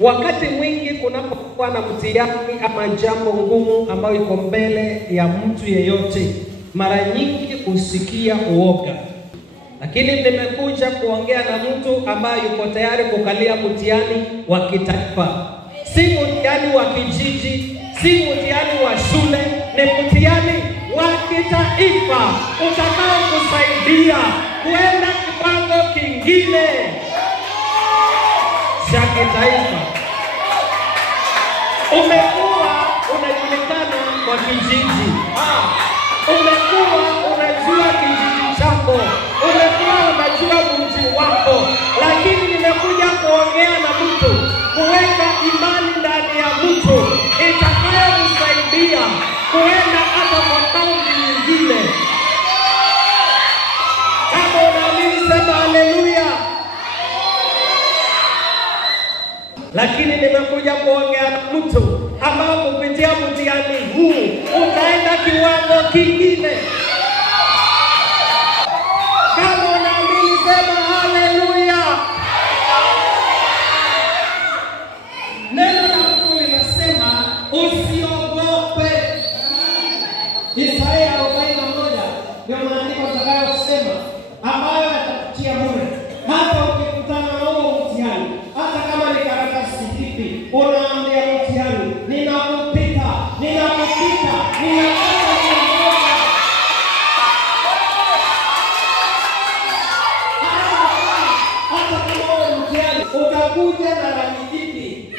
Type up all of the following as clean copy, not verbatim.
Wakati mwingi kunapokuwa na mtihani ama jambo ngumu ambayo iko mbele ya mtu yeyote, mara nyingi usikia uoga. Lakini nimekuja kuongea na mtu ambaye yuko tayari kukalia mtihani wa kitaifa. Si mtihani wa kijiji, si mtihani wa shule, ni mtihani wa kitaifa utakao kusaidia kwenda kiwango kingine cha kitaifa. Umekuwa unajulikana kwa kijiji, umekuwa unajua kijiji chako, umekuwa unajua mji wako, lakini nimekuja kuongea na mtu, kuweka imani ndani ya mtu itakayomsaidia kuenda hata kwa kaunti nyingine. Kama unaamini sema haleluya. Lakini nimekuja kuongea na mtu ambao kupitia mtihani huu utaenda kiwango kingine. Kama unaamini sema haleluya. Neno la Mungu linasema usiogope. Isaya 41 ndio maandiko yatakayosema ambayo yatakutia moyo. Hata ukikutana na huo mtihani, hata kama ni karatasi vipi, unaambia mtihani, ninakupita, ninakupita, ninapata kuongoza. Hata kama huo mtihani utakuja na rangi vipi.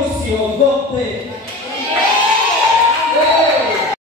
Usiogope.